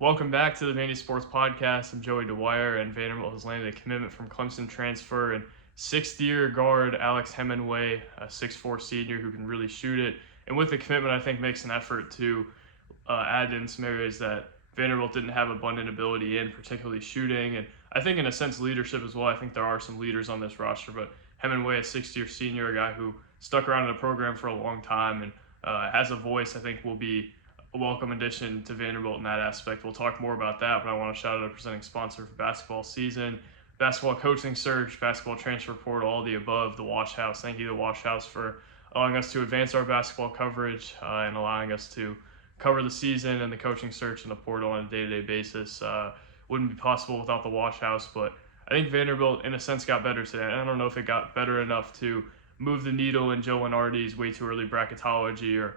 Welcome back to the Vandy Sports Podcast. I'm Joey Dwyer, and Vanderbilt has landed a commitment from Clemson transfer and sixth-year guard Alex Hemenway, a 6'4" senior who can really shoot it. And with the commitment, I think makes an effort to add in some areas that Vanderbilt didn't have abundant ability in, particularly shooting. And I think in a sense leadership as well. I think there are some leaders on this roster, but Hemenway, a sixth-year senior, a guy who stuck around in the program for a long time and has a voice, I think will be a welcome addition to Vanderbilt in that aspect. We'll talk more about that, but I want to shout out a presenting sponsor for basketball season, basketball coaching search, basketball transfer portal, all the above, the Wash House. Thank you to the Wash House for allowing us to advance our basketball coverage and allowing us to cover the season and the coaching search and the portal on a day-to-day basis. Wouldn't be possible without the Wash House, but I think Vanderbilt, in a sense, got better today. I don't know if it got better enough to move the needle in Joe Lenardi's way too early bracketology or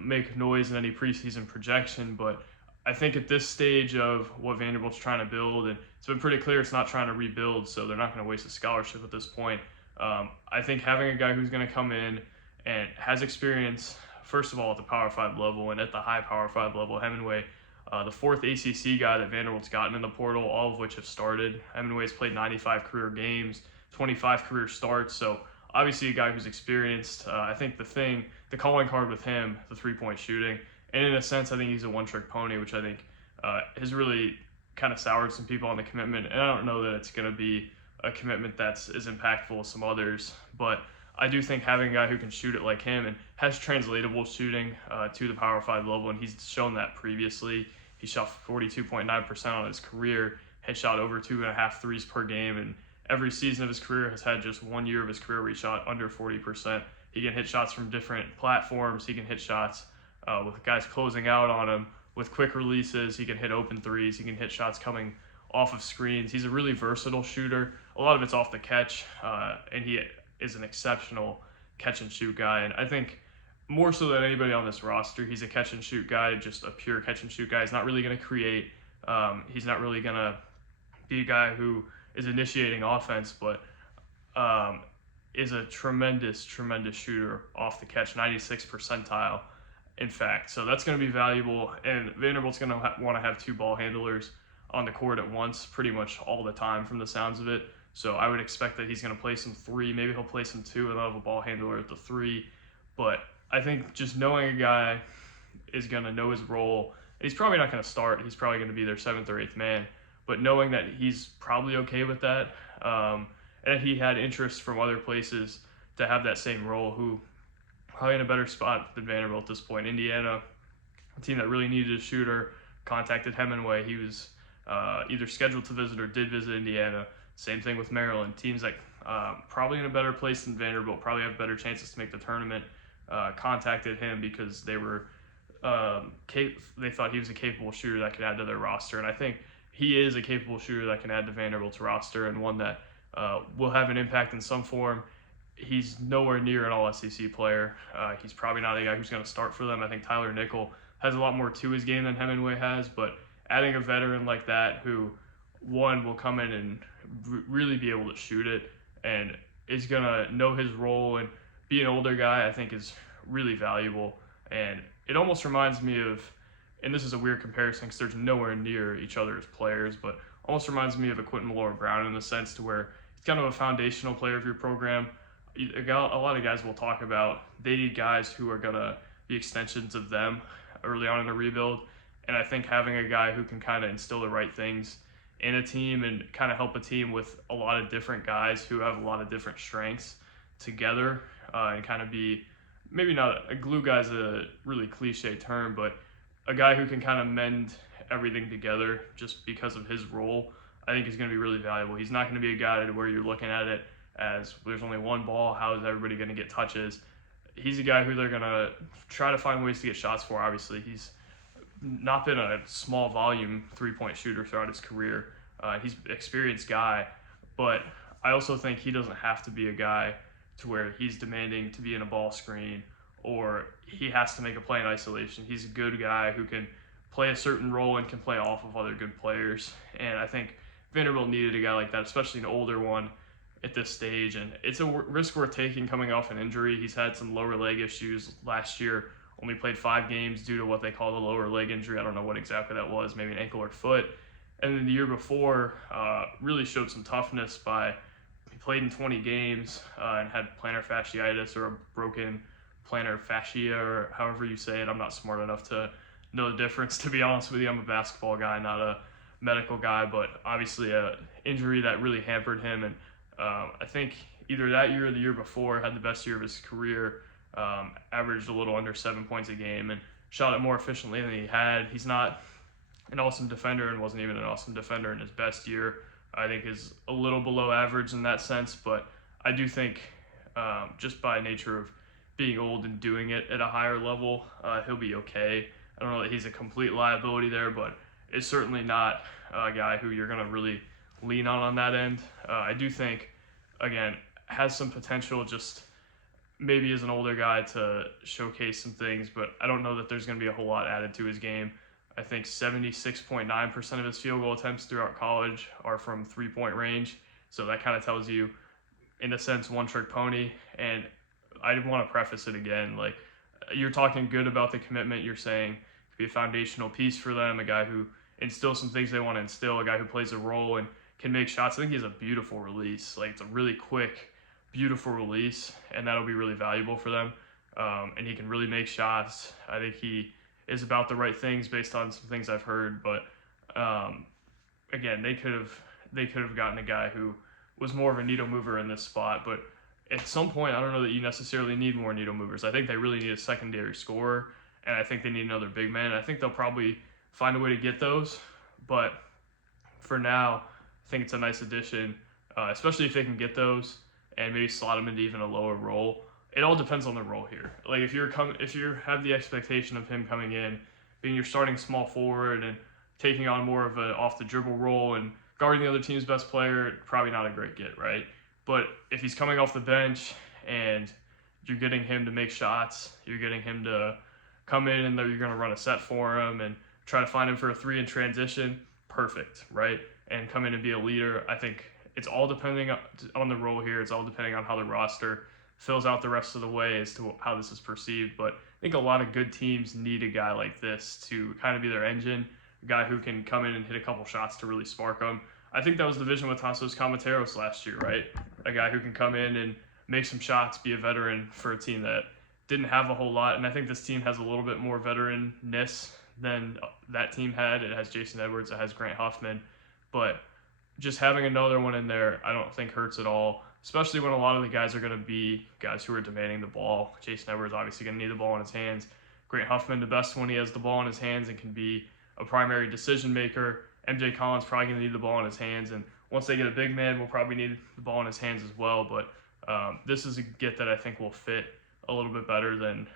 make noise in any preseason projection, but I think at this stage of what Vanderbilt's trying to build, and it's been pretty clear it's not trying to rebuild, so they're not going to waste a scholarship at this point. I think having a guy who's going to come in and has experience, first of all, at the Power 5 level and at the high Power 5 level, Hemenway, the fourth ACC guy that Vanderbilt's gotten in the portal, all of which have started. Hemenway's played 95 career games, 25 career starts, so obviously a guy who's experienced. I think the calling card with him, the three-point shooting, and in a sense, I think he's a one-trick pony, which I think has really kind of soured some people on the commitment. And I don't know that it's going to be a commitment that's as impactful as some others, but I do think having a guy who can shoot it like him and has translatable shooting to the Power 5 level, and he's shown that previously. He shot 42.9% on his career, had shot over 2.5 threes per game, and every season of his career has had just 1 year of his career where he shot under 40%. He can hit shots from different platforms. He can hit shots with guys closing out on him with quick releases. He can hit open threes. He can hit shots coming off of screens. He's a really versatile shooter. A lot of it's off the catch, and he is an exceptional catch and shoot guy. And I think more so than anybody on this roster, he's a catch and shoot guy, just a pure catch and shoot guy. He's not really going to create. He's not really going to be a guy who is initiating offense, but is a tremendous shooter off the catch, 96th percentile, in fact. So that's going to be valuable, and Vanderbilt's going to want to have two ball handlers on the court at once pretty much all the time from the sounds of it. So I would expect that he's going to play some three. Maybe he'll play some two and they'll have a ball handler at the three. But I think just knowing a guy is going to know his role. He's probably not going to start. He's probably going to be their seventh or eighth man. But knowing that he's probably okay with that, and he had interest from other places to have that same role, who probably in a better spot than Vanderbilt at this point. Indiana, a team that really needed a shooter, contacted Hemenway. He was either scheduled to visit or did visit Indiana. Same thing with Maryland. Teams that probably in a better place than Vanderbilt, probably have better chances to make the tournament, contacted him because they were they thought he was a capable shooter that could add to their roster. And I think he is a capable shooter that can add to Vanderbilt's roster and one that will have an impact in some form. He's nowhere near an all-SEC player. He's probably not a guy who's going to start for them. I think Tyler Nickel has a lot more to his game than Hemenway has, but adding a veteran like that who, one, will come in and really be able to shoot it and is going to know his role and be an older guy, I think is really valuable. And it almost reminds me of, and this is a weird comparison because there's nowhere near each other as players, but almost reminds me of a Quentin Malora-Brown in the sense to where he's kind of a foundational player of your program. A lot of guys will talk about they need guys who are going to be extensions of them early on in a rebuild. And I think having a guy who can kind of instill the right things in a team and kind of help a team with a lot of different guys who have a lot of different strengths together and kind of be, maybe not a glue guy's a really cliche term, but a guy who can kind of mend everything together just because of his role, I think is going to be really valuable. He's not going to be a guy where you're looking at it as there's only one ball, how is everybody going to get touches? He's a guy who they're going to try to find ways to get shots for, obviously. He's not been a small volume three-point shooter throughout his career. He's an experienced guy, but I also think he doesn't have to be a guy to where he's demanding to be in a ball screen or he has to make a play in isolation. He's a good guy who can play a certain role and can play off of other good players. And I think Vanderbilt needed a guy like that, especially an older one at this stage. And it's a risk worth taking coming off an injury. He's had some lower leg issues last year only played 5 games due to what they call the lower leg injury. I don't know what exactly that was, maybe an ankle or foot. And then the year before, really showed some toughness by he played in 20 games and had plantar fasciitis, or a broken plantar fascia, or however you say it. I'm not smart enough to know the difference, to be honest with you. I'm a basketball guy, not a medical guy, but obviously a injury that really hampered him. And I think either that year or the year before had the best year of his career, averaged a little under 7 points a game and shot it more efficiently than he had. He's not an awesome defender and wasn't even an awesome defender in his best year. I think is a little below average in that sense, but I do think just by nature of being old and doing it at a higher level, he'll be okay. I don't know that he's a complete liability there, but it's certainly not a guy who you're going to really lean on that end. I do think, again, has some potential just maybe as an older guy to showcase some things, but I don't know that there's going to be a whole lot added to his game. I think 76.9% of his field goal attempts throughout college are from three-point range, so that kind of tells you, in a sense, one-trick pony. And I want to preface it again, like, you're talking good about the commitment. You're saying could be a foundational piece for them, a guy who instills some things they want to instill, a guy who plays a role and can make shots. I think he has a beautiful release. Like, it's a really quick, beautiful release, and that'll be really valuable for them. And he can really make shots. I think he is about the right things based on some things I've heard, but again, they could have gotten a guy who was more of a needle mover in this spot. But at some point, I don't know that you necessarily need more needle movers. I think they really need a secondary scorer, and I think they need another big man. I think they'll probably find a way to get those, but for now, I think it's a nice addition, especially if they can get those and maybe slot him into even a lower role. It all depends on the role here. Like, if you have the expectation of him coming in, being your starting small forward and taking on more of an off the dribble role and guarding the other team's best player, probably not a great get, right? But if he's coming off the bench and you're getting him to make shots, you're getting him to come in and you're going to run a set for him and try to find him for a 3 in transition, perfect, right? And come in and be a leader. I think it's all depending on the role here. It's all depending on how the roster fills out the rest of the way as to how this is perceived. But I think a lot of good teams need a guy like this to kind of be their engine, a guy who can come in and hit a couple shots to really spark them. I think that was the vision with Tasos Kamateros last year, right? A guy who can come in and make some shots, be a veteran for a team that didn't have a whole lot. And I think this team has a little bit more veteran-ness than that team had. It has Jason Edwards, it has Grant Huffman. But just having another one in there, I don't think hurts at all, especially when a lot of the guys are going to be guys who are demanding the ball. Jason Edwards obviously going to need the ball in his hands. Grant Huffman, the best when he has the ball in his hands and can be a primary decision maker. MJ Collins probably going to need the ball in his hands, and once they get a big man, we'll probably need the ball in his hands as well. But this is a get that I think will fit a little bit better than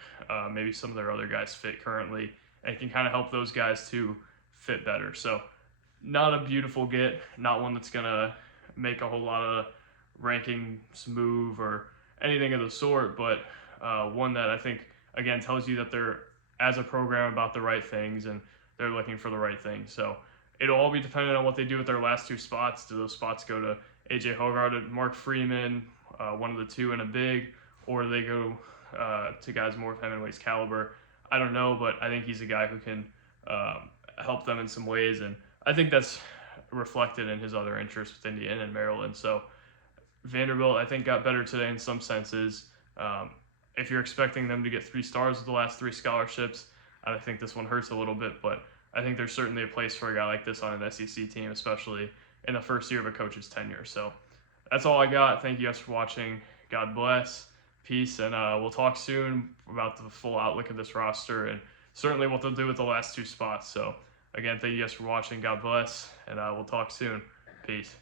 maybe some of their other guys fit currently, and can kind of help those guys to fit better. So not a beautiful get, not one that's going to make a whole lot of rankings move or anything of the sort, but one that I think, again, tells you that they're, as a program, about the right things and they're looking for the right things. So it'll all be dependent on what they do with their last 2 spots. Do those spots go to A.J. Hogarth and Mark Freeman, one of the two in a big, or do they go to guys more of Hemenway's caliber? I don't know, but I think he's a guy who can help them in some ways, and I think that's reflected in his other interests with Indiana and Maryland. So Vanderbilt, I think, got better today in some senses. If you're expecting them to get 3 stars with the last 3 scholarships, I think this one hurts a little bit, but I think there's certainly a place for a guy like this on an SEC team, especially in the first year of a coach's tenure. So that's all I got. Thank you guys for watching. God bless. Peace, and we'll talk soon about the full outlook of this roster and certainly what they'll do with the last 2 spots. So again, thank you guys for watching. God bless, and we'll talk soon. Peace.